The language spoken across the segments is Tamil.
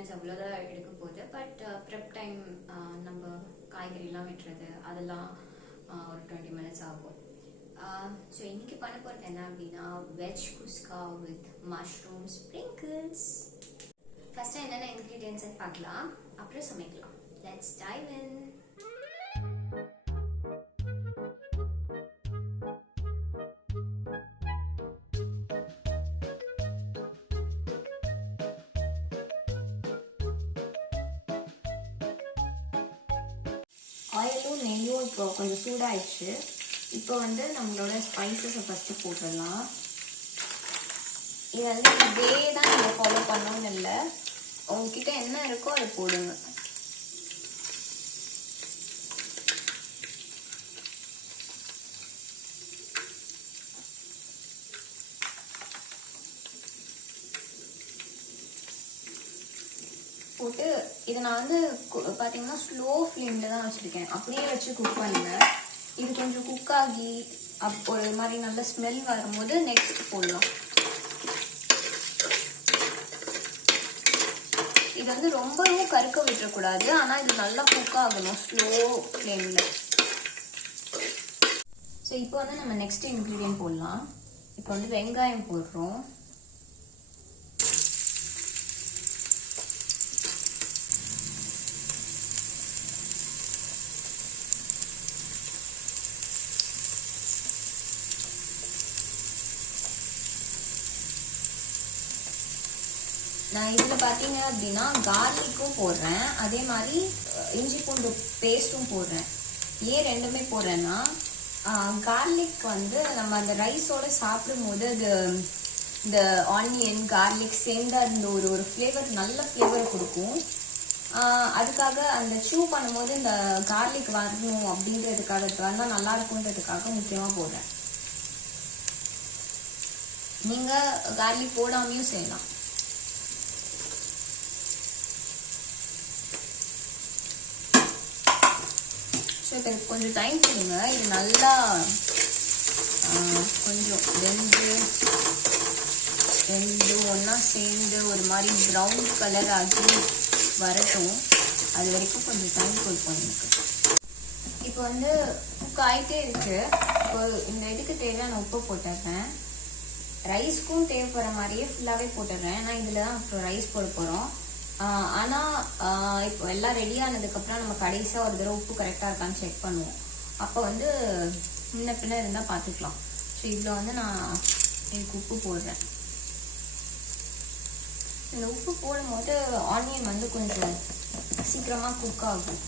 மினிட்ஸ் அவ்வளோதான் எடுக்க போகுது. பட் ப்ரெப் டைம் நம்ம காய்கறிலாம் வெட்டுறது அதெல்லாம் ஒரு 20 மினிட்ஸ் ஆகும். ஸோ இன்னைக்கு பண்ண போகிறது என்ன அப்படின்னா veg kuska with mushroom sprinkles. ஃபர்ஸ்ட்டாக என்னென்ன இன்க்ரீடியன்ட்ஸ்ன்னு பார்க்கலாம், அப்புறம் சமைக்கலாம். Let's dive in. ஆயிலும் நெய்யும் இப்போ கொஞ்சம் சூடாயிடுச்சு. இப்போ வந்து நம்மளோட ஸ்பைசஸை ஃபஸ்ட்டு போட்டுடலாம். இது வந்து இதே தான் நீங்கள் ஃபாலோ பண்ணணும்னு இல்லை, உங்ககிட்ட என்ன இருக்கோ அதை போடுங்க. போட்டு இதை நான் வந்து பார்த்தீங்கன்னா ஸ்லோ ஃப்ளேமில் தான் வச்சுருக்கேன். அப்படியே வச்சு குக் பண்ணுவேன். இது கொஞ்சம் குக் ஆகி ஒரு மாதிரி நல்ல ஸ்மெல் வரும்போது நெக்ஸ்ட் போடலாம். இது வந்து ரொம்பவும் கருக்க விட்டுறக்கூடாது, ஆனால் இது நல்லா குக் ஆகணும் ஸ்லோ ஃப்ளேமில். ஸோ இப்போ வந்து நம்ம நெக்ஸ்ட் இன்க்ரீடியன்ட் போடலாம். இப்போ வந்து வெங்காயம் போடுறோம். நான் இதில் பார்த்தீங்க அப்படின்னா கார்லிக்கும் போடுறேன், அதே மாதிரி இஞ்சி பூண்டு பேஸ்ட்டும் போடுறேன். ஏன் ரெண்டுமே போடுறேன்னா கார்லிக் வந்து நம்ம அந்த ரைஸோடு சாப்பிடும் போது அது இந்த ஆனியன் கார்லிக் சேர்ந்து அந்த ஒரு ஃப்ளேவர் நல்ல ஃப்ளேவர் கொடுக்கும். அதுக்காக அந்த சூ பண்ணும்போது இந்த கார்லிக் வரணும் அப்படின்றதுக்காக வந்தால் நல்லா இருக்குன்றதுக்காக முக்கியமாக போடுறேன். நீங்கள் கார்லிக் போடாமையும் செய்யலாம். ஸோ இப்போ கொஞ்சம் டைம் கொடுங்க. இது நல்லா கொஞ்சம் ரெண்டு ஒன்றா சேர்ந்து ஒரு மாதிரி ப்ரௌன் கலர் ஆகி வரட்டும். அது வரைக்கும் கொஞ்சம் டைம் கொடுப்போம் எனக்கு. இப்போ வந்து குக் ஆகிட்டே இருக்கு. இப்போ இந்த இதுக்கு தேவையான உப்பு போட்டுடுறேன். ரைஸ்க்கும் தேவைப்படுற மாதிரியே ஃபுல்லாகவே போட்டுடுறேன். ஏன்னா இதில் தான் அப்புறம் ரைஸ் போட போகிறோம். ஆனால் இப்போ எல்லாம் ரெடி ஆனதுக்கப்புறம் நம்ம கடைசியாக ஒரு தடவை உப்பு கரெக்டாக இருக்கான்னு செக் பண்ணுவோம். அப்போ வந்து முன்ன பின்ன இருந்தால் பார்த்துக்கலாம். ஸோ இதில் வந்து நான் எனக்கு உப்பு போடுறேன். இந்த உப்பு போடும்போது ஆனியன் வந்து கொஞ்சம் சீக்கிரமாக குக் ஆகும்.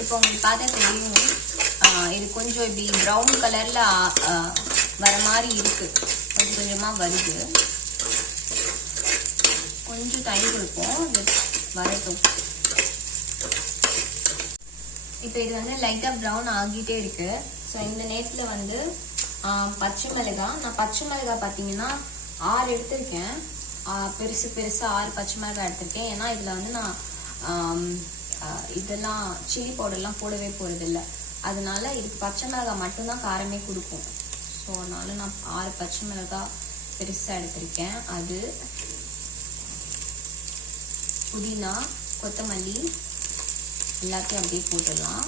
இப்போ உங்களுக்கு பார்த்தா தெரியும், இது கொஞ்சம் இப்படி ப்ரௌன் கலரில் வர மாதிரி இருக்கு, கொஞ்சம் கொஞ்சமாக வருது. கொஞ்சம் டைம் கொடுப்போம், இது வரட்டும். இப்போ இது வந்து லைட்டாக ப்ரௌன் ஆகிட்டே இருக்கு. ஸோ இந்த நேரத்தில் வந்து பச்சை மிளகாய், நான் பச்சை மிளகாய் பார்த்தீங்கன்னா 6 எடுத்திருக்கேன். பெருசு 6 பச்சை மிளகாய் எடுத்திருக்கேன். ஏன்னா இதில் வந்து நான் இதெல்லாம் சில்லி பவுடர்லாம் போடவே போகிறதில்ல. அதனால இதுக்கு பச்சை மிளகாய் மட்டும்தான் காரமே கொடுக்கும். ஸோ அதனால நான் 6 பச்சை மிளகாய் பெருசாக எடுத்திருக்கேன். அது புதினா கொத்தமல்லி எல்லாத்தையும் அப்படியே போட்டுடலாம்.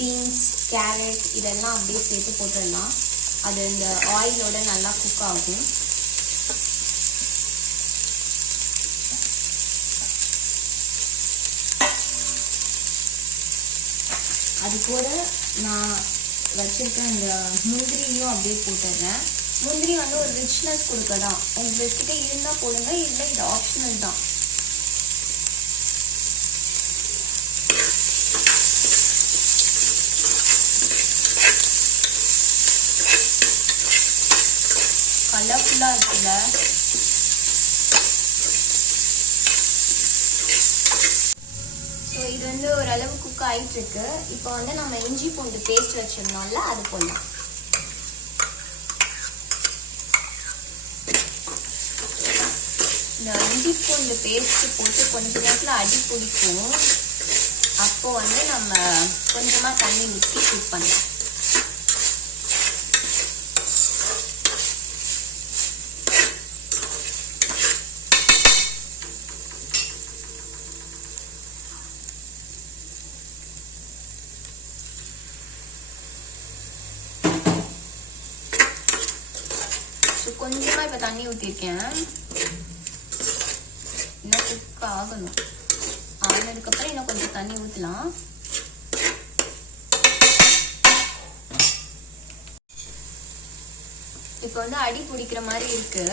பீன்ஸ் கேரட் இதெல்லாம் அப்படியே சேர்த்து போட்டுடலாம். அது இந்த ஆயிலோட நல்லா குக் ஆகும். அது கூட நான் வச்சிருக்க இந்த முந்திரியும் அப்படியே போட்டுடுறேன். முந்திரி வந்து ஒரு ரிச்னஸ் கொடுக்க தான். உங்ககிட்ட இருந்தால் போடுங்க, இல்லை இது ஆப்ஷனல் தான். கலர்ஃபுல்லாக இருக்குல்ல. ஸோ இது வந்து ஓரளவு குக் ஆகிட்டு இருக்கு. இப்போ வந்து நம்ம இஞ்சி பூண்டு பேஸ்ட் வச்சிருந்தோம்ல, அது போடலாம். இந்த இஞ்சி பூண்டு பேஸ்ட் போட்டு கொஞ்ச நேரத்தில் அடி பிடிக்கும். அப்போ வந்து நம்ம கொஞ்சமாக தண்ணி ஊற்றி குக் பண்ணலாம். கொஞ்சமா இப்ப தண்ணி ஊத்திருக்கேன். இன்னும் குக் ஆகணும். ஆனதுக்கு அப்புறம் இன்னும் கொஞ்சம் தண்ணி ஊத்தலாம். இப்போ வந்து அடி பிடிக்கிற மாதிரி இருக்கு.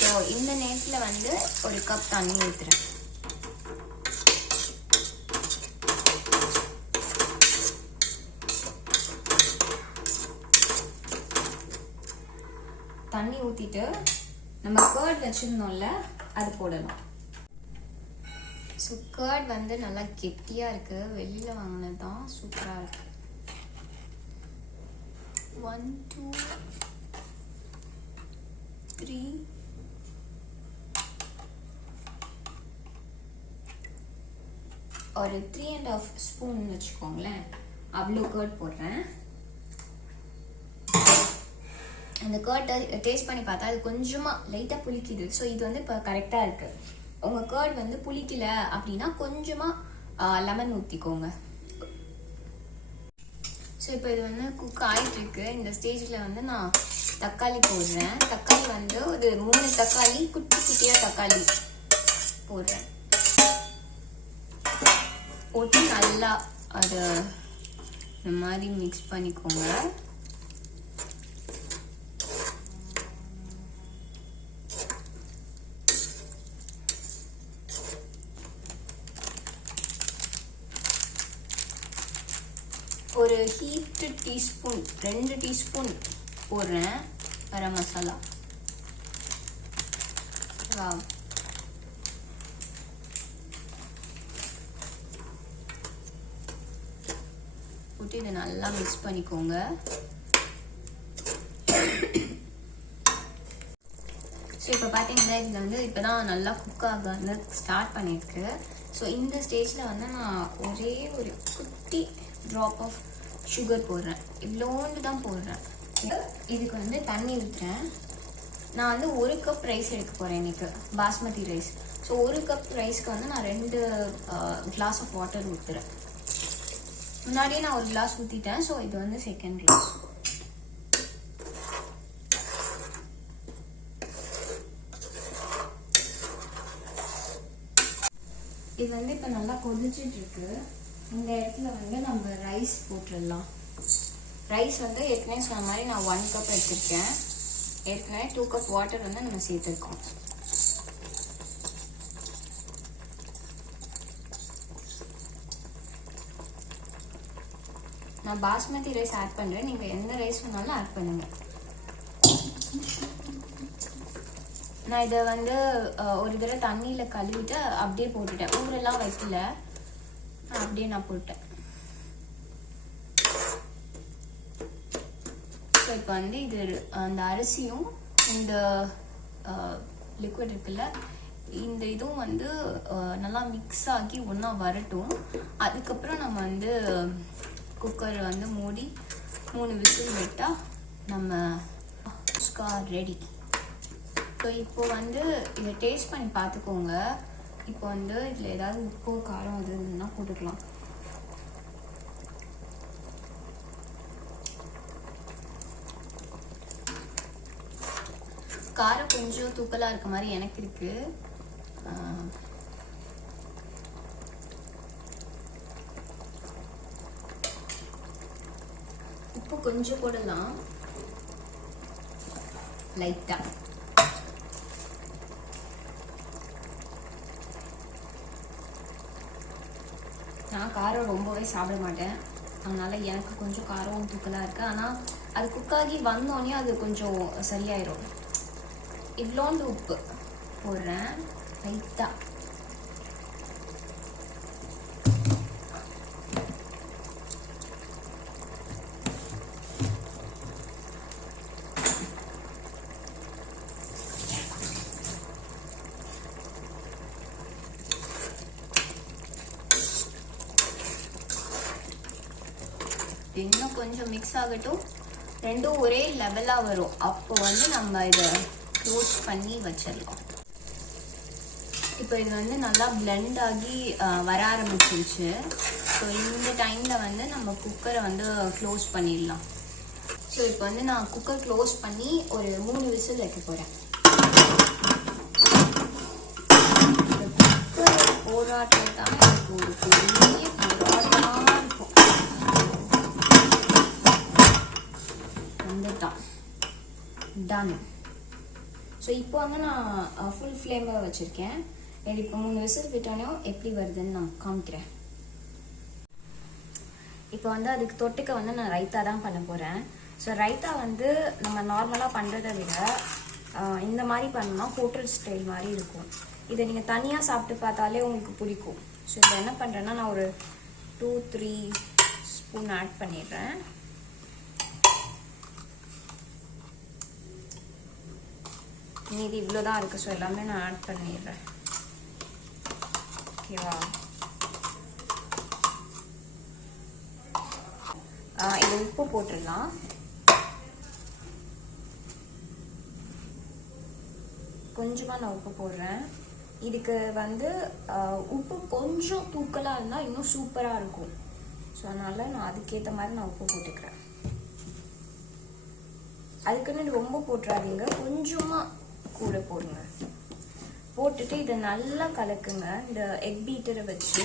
ஸோ இந்த நேரத்தில் வந்து ஒரு கப் தண்ணி ஊத்துறேன். தண்ணி ஊற்றிட்டு நம்ம கர்ட் வச்சுருந்தோம்ல, அது போடலாம். ஸோ கர்ட் வந்து நல்லா கெட்டியாக இருக்குது. வெளியில் வாங்கினது தான், சூப்பராக இருக்குது. 1 2 3 ஒரு 3.5 ஸ்பூன் வச்சுக்கோங்களேன். அவ்வளோ கர்ட் போடுறேன். அந்த கர்ட் டேஸ்ட் பண்ணி பார்த்தா அது கொஞ்சமாக லைட்டாக புளிக்குது. ஸோ இது வந்து இப்போ கரெக்டாக இருக்குது. உங்கள் கர்ட் வந்து புளிக்கல அப்படின்னா கொஞ்சமாக லெமன் ஊற்றிக்கோங்க. ஸோ இப்போ இது வந்து குக் ஆகிட்டு இருக்கு. இந்த ஸ்டேஜில் வந்து நான் தக்காளி போடுறேன். தக்காளி வந்து ஒரு 3 தக்காளி, குட்டி குட்டியாக தக்காளி போடுறேன். போட்டு நல்லா அதை இந்த மாதிரி மிக்ஸ் பண்ணிக்கோங்க. ஒரு ஹீட் டீஸ்பூன் 2 டீஸ்பூன் போடுறேன் கரம் மசாலா. போட்டு இதை நல்லா மிக்ஸ் பண்ணிக்கோங்க. ஸோ இப்போ பார்த்தீங்கன்னா இதில் வந்து இப்போ தான் நல்லா குக் ஆக வந்து ஸ்டார்ட் பண்ணியிருக்கு. ஸோ இந்த ஸ்டேஜில் வந்து நான் ஒரே ஒரு குட்டி ட்ராப் ஆஃப் சுகர் போடுறேன். இவ்வளோண்டு தான் போடுறேன். இதுக்கு வந்து தண்ணி ஊற்றுறேன். நான் வந்து 1 கப் ரைஸ் எடுக்க போகிறேன் இன்னைக்கு, பாஸ்மதி ரைஸ். ஸோ 1 கப் ரைஸ்க்கு வந்து நான் 2 கிளாஸ் ஆஃப் வாட்டர் ஊற்றுறேன். முன்னாடியே நான் 1 கிளாஸ் ஊற்றிட்டேன். ஸோ இது வந்து செகண்ட் கிளாஸ். இது வந்து இப்போ நல்லா கொதிச்சுட்டு இருக்கு. இந்த இடத்துல வந்து நம்ம ரைஸ் போட்டுடலாம். ரைஸ் வந்து ஏற்கனவே சொன்ன மாதிரி நான் 1 கப் எடுத்திருக்கேன். ஏற்கனவே 2 கப் வாட்டர் வந்து நம்ம சேர்த்துருக்கோம். நான் பாஸ்மதி ரைஸ் ஆட் பண்ணுறேன். நீங்கள் எந்த ரைஸ் வேணாலும் ஆட் பண்ணுங்க. நான் இதை வந்து ஒரு தடவை தண்ணியில் கழுவிட்டு அப்படியே போட்டுட்டேன். ஊரெல்லாம் வைக்கல, அப்படியே நான் போட்டேன். ஸோ இப்போ வந்து இது அந்த அரிசியும் இந்த லிக்விட் இருக்குல்ல, இந்த இதுவும் வந்து நல்லா மிக்ஸ் ஆகி ஒன்றா வரட்டும். அதுக்கப்புறம் நம்ம வந்து குக்கரை வந்து மூடி 3 விசில் விட்டால் நம்ம குஸ்கா ரெடி. ஸோ இப்போ வந்து இதை டேஸ்ட் பண்ணி பார்த்துக்கோங்க. இப்போ வந்து இதில் ஏதாவது உப்பு காரம் அது இருந்ததுன்னா போட்டுக்கலாம். காரம் கொஞ்சம் தூக்கலாக இருக்க மாதிரி எனக்கு இருக்கு. உப்பு கொஞ்சம் போடலாம் லைட்டா. நான் காரம் ரொம்பவே சாப்பிட மாட்டேன், அதனால எனக்கு கொஞ்சம் காரம் தூக்கலாக இருக்கு. ஆனால் அது குக்காகி வந்தோடனே அது கொஞ்சம் சரியாயிரும். இவ்வளோண்டு உப்பு போடுறேன் லைட்டாக. இன்னும் கொஞ்சம் மிக்ஸ் ஆகட்டும். ரெண்டும் ஒரே லெவலாக வரும். அப்போ வந்து நம்ம இதை க்ளோஸ் பண்ணி வச்சிடலாம். இப்போ இது வந்து நல்லா பிளெண்ட் ஆகி வர ஆரம்பிச்சிருச்சு. ஸோ இந்த டைமில் வந்து நம்ம குக்கரை வந்து க்ளோஸ் பண்ணிடலாம். ஸோ இப்போ வந்து நான் குக்கர் க்ளோஸ் பண்ணி ஒரு 3 விசில் வைக்க போகிறேன். குக்கர் போராட்டம் தான் எனக்கு ஒரு பெரிய போராட்டமாக இருக்கும். வந்துட்டான் டன். ஸோ இப்போ வந்து நான் ஃபுல் ஃப்ளேமில் வச்சுருக்கேன். இது இப்போ 3 விசில் விட்டோன்னே எப்படி வருதுன்னு நான் காமிக்கிறேன். இப்போ வந்து அதுக்கு தொட்டுக்க வந்து நான் ரைத்தா தான் பண்ண போகிறேன். ஸோ ரைத்தா வந்து நம்ம நார்மலாக பண்ணுறதை விட இந்த மாதிரி பண்ணோம்னா ஹோட்டல் ஸ்டைல் மாதிரி இருக்கும். இதை நீங்கள் தனியாக சாப்பிட்டு பார்த்தாலே உங்களுக்கு பிடிக்கும். ஸோ இப்போ என்ன பண்ணுறேன்னா நான் ஒரு 2-3 ஸ்பூன் ஆட் பண்ணிடுறேன். மீதி இவ்வளோ தான் இருக்குது. ஸோ எல்லாமே நான் ஆட் பண்ணிடுறேன். ஓகேவா? இது உப்பு போட்டுடலாம். கொஞ்சமாக நான் உப்பு போடுறேன். இதுக்கு வந்து உப்பு கொஞ்சம் தூக்கலாக இருந்தால் இன்னும் சூப்பராக இருக்கும். ஸோ அதனால் நான் அதுக்கேற்ற மாதிரி நான் உப்பு போட்டுக்கிறேன். அதுக்குன்னு ரொம்ப போட்டுறாதீங்க, கொஞ்சமாக கூட போடுங்க. போட்டுட்டு இதை நல்லா கலக்குங்க. இந்த எக் பீட்டரை வச்சு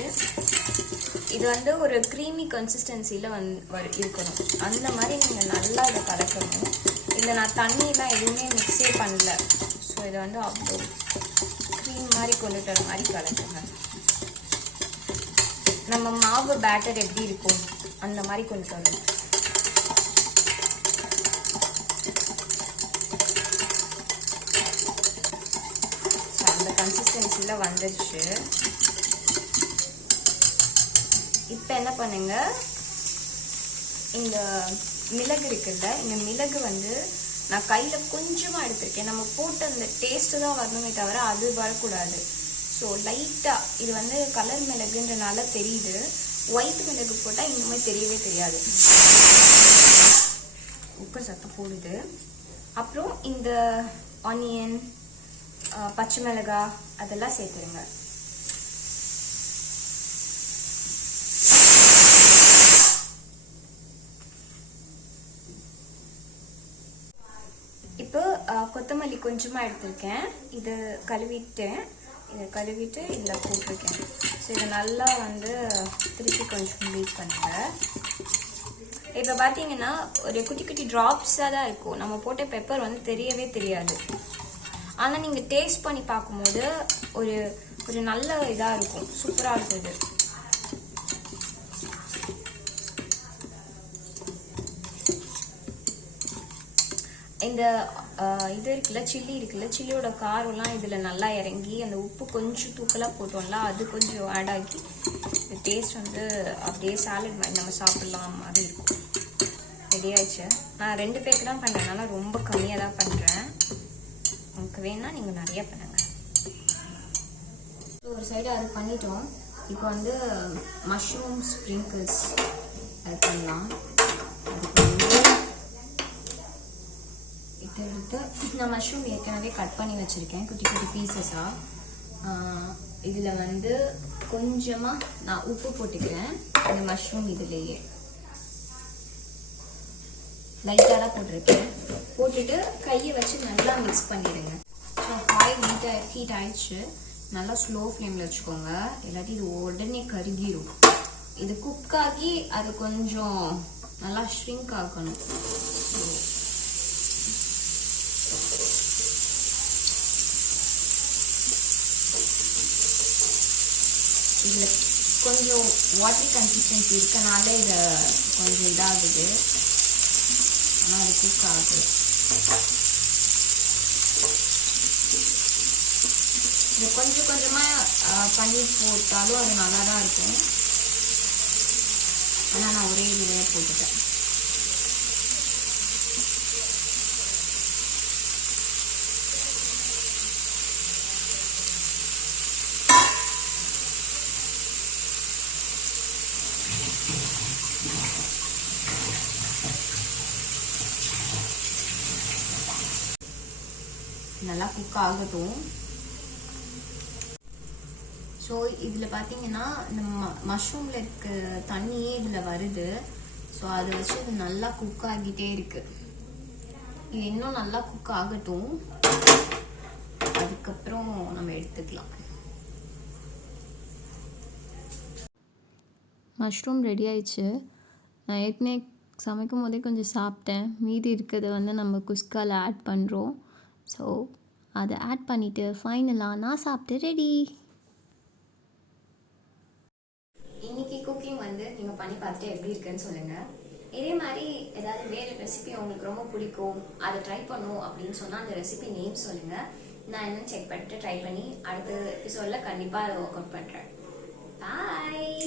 இது வந்து ஒரு க்ரீமி கன்சிஸ்டன்சியில் இருக்கணும். அந்த மாதிரி நீங்கள் நல்லா இதை கலக்கணும். இதில் நான் தண்ணியெலாம் எதுவுமே மிக்ஸே பண்ணல. ஸோ இதை வந்து அவ்வளோ க்ரீம் மாதிரி கொண்டுட்டு வர மாதிரி கலக்குங்க. நம்ம மாவு பேட்டர் எப்படி இருக்கும் அந்த மாதிரி கொண்டுட்டு வரணும். கன்சிஸ்டன்சியில் வந்துருச்சு. இப்போ என்ன பண்ணுங்க, இந்த மிளகு இருக்குல்ல, இந்த மிளகு வந்து நான் கையில் கொஞ்சமாக எடுத்திருக்கேன். நம்ம போட்ட அந்த டேஸ்ட்டு தான் வரணுமே தவிர அது வரக்கூடாது. ஸோ லைட்டாக இது வந்து கலர் மிளகுன்றனால தெரியுது. ஒயிட் மிளகு போட்டால் இன்னுமே தெரியவே தெரியாது. உப்பு சத்தம் போடுது. அப்புறம் இந்த ஆனியன், பச்சை மிளகாய் அதெல்லாம் சேர்த்துருங்க. இப்போ கொத்தமல்லி கொஞ்சமாக எடுத்திருக்கேன். இதை கழுவிட்டு இதில் போட்டிருக்கேன். ஸோ இதை நல்லா வந்து திருப்பி கொஞ்சம் பீட் பண்ணுங்க. இப்போ பார்த்தீங்கன்னா ஒரு குட்டி குட்டி ட்ராப்ஸாக தான் இருக்கும். நம்ம போட்ட பெப்பர் வந்து தெரியவே தெரியாது. ஆனால் நீங்கள் டேஸ்ட் பண்ணி பார்க்கும்போது ஒரு நல்ல இதாக இருக்கும், சூப்பராக இருக்குது. இந்த இது இருக்குல்ல, சில்லியோட காரம்லாம் இதில் நல்லா இறங்கி அந்த உப்பு கொஞ்சம் தூக்கலாக போட்டோம்ல, அது கொஞ்சம் ஆட் ஆகி இந்த டேஸ்ட் வந்து அப்படியே சாலட் மாதிரி நம்ம சாப்பிட்லாம் மாதிரி இருக்கும். ரெடி ஆயிடுச்சு. நான் 2 பேருக்கு தான் பண்ணுறேனால ரொம்ப கம்மியாக தான் பண்ணுறேன். உங்களுக்கு வேணா நீங்கள் நிறைய பண்ணுங்க. ஒரு சைடு அது பண்ணிட்டோம். இப்போ வந்து மஷ்ரூம் ஸ்ப்ரிங்கிள்ஸ் அது பண்ணலாம். அதுக்கு வந்து இதை எடுத்து நான் மஷ்ரூம் ஏற்கனவே கட் பண்ணி வச்சுருக்கேன் குட்டி குட்டி பீசஸாக. இதில் வந்து கொஞ்சமாக நான் உப்பு போட்டுக்கிறேன். இந்த மஷ்ரூம் இதுலேயே லைட்டாக தான் போட்டிருக்கேன். போட்டுட்டு கையை வச்சு நல்லா மிக்ஸ் பண்ணிடுங்க. ஸோ ஆயில் ஹீட் ஆயிடுச்சு. நல்லா ஸ்லோ ஃப்ளேமில் வச்சுக்கோங்க, இல்லாட்டி இது உடனே கருகிரும். இது குக் ஆகி அது கொஞ்சம் நல்லா ஷ்ரிங்க் ஆகணும். இதில் கொஞ்சம் வாட்டரி கன்சிஸ்டன்சி இருக்கனால இதை கொஞ்சம் இதாகுது. ஆனால் அது குக் ஆகுது. இது கொஞ்சம் கொஞ்சமாக பன்னீர் போட்டாலும் அது நல்லா தான் இருக்கும். ஆனால் நான் ஒரே இதுலேயே போட்டுட்டேன். நல்லா குக் ஆகட்டும். ஸோ இதில் பார்த்தீங்கன்னா இந்த மஷ்ரூமில் இருக்க தண்ணியே இதில் வருது. ஸோ அதை வச்சு இது நல்லா குக் ஆகிட்டே இருக்கு. இது இன்னும் நல்லா குக் ஆகட்டும், அதுக்கப்புறம் நம்ம எடுத்துக்கலாம். மஷ்ரூம் ரெடி ஆயிடுச்சு. நான் ஏற்கனவே சமைக்கும் போதே கொஞ்சம் சாப்பிட்டேன். மீதி இருக்கிறத நம்ம குஸ்காவில் ஆட் பண்ணுறோம். ஸோ அதை ஆட் பண்ணிவிட்டு ஃபைனலாக நான் சாப்பிட்டு ரெடி. இன்னைக்கு குக்கிங் நீங்கள் பண்ணி பார்த்துட்டு எப்படி இருக்குன்னு சொல்லுங்கள். இதே மாதிரி ஏதாவது வேறு ரெசிபி உங்களுக்கு ரொம்ப பிடிக்கும், அதை ட்ரை பண்ணும் அப்படின்னு சொன்னால் அந்த ரெசிபி நேம் சொல்லுங்கள். நான் என்னன்னு செக் பண்ணிட்டு ட்ரை பண்ணி அடுத்த எபிசோடில் கண்டிப்பாக அதை ஒர்க் அவுட் பண்ணுறேன். பாய்.